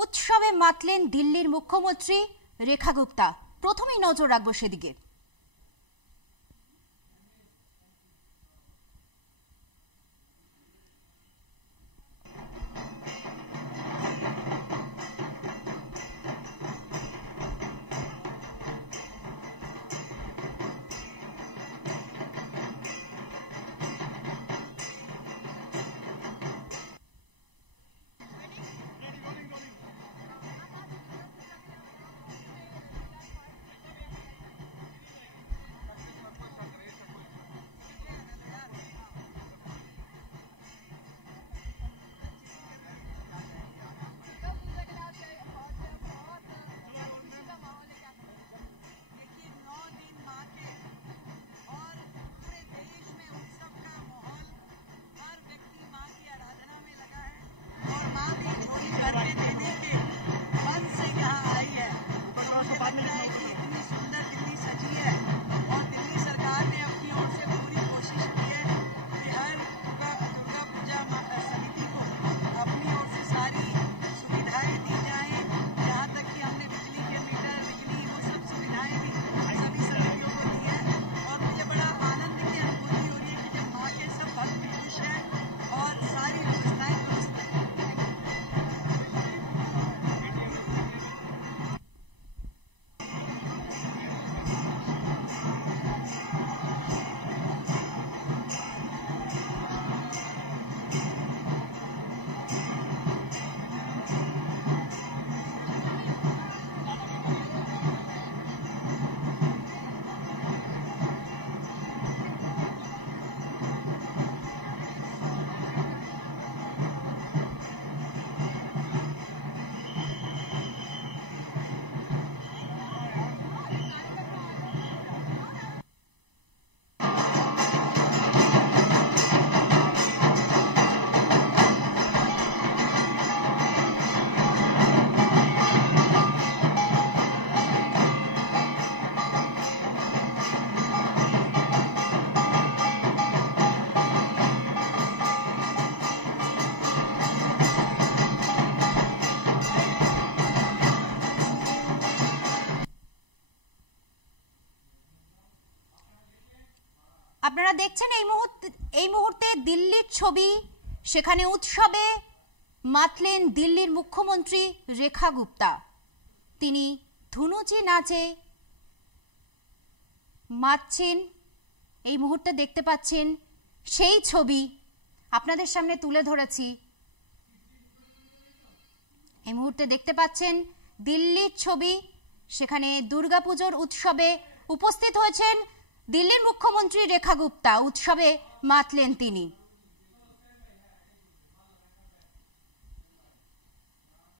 উৎসবে মাতলেন দিল্লির মুখ্যমন্ত্রী রেখা গুপ্তা। প্রথমেই নজর রাখবো সেদিকে। আপনারা দেখছেন এই মুহূর্তে দিল্লির ছবি। সেখানে উৎসবে মাতলেন দিল্লির মুখ্যমন্ত্রী রেখা গুপ্তা। তিনি ধুনুচি নাচে মাতছেন। এই মুহূর্তে দেখতে পাচ্ছেন সেই ছবি আপনাদের সামনে তুলে ধরেছি। এই মুহূর্তে দেখতে পাচ্ছেন দিল্লির ছবি। সেখানে দুর্গাপুজোর উৎসবে উপস্থিত হয়েছেন দিল্লির মুখ্যমন্ত্রী রেখা গুপ্তা। উৎসবে মাতলেন তিনি।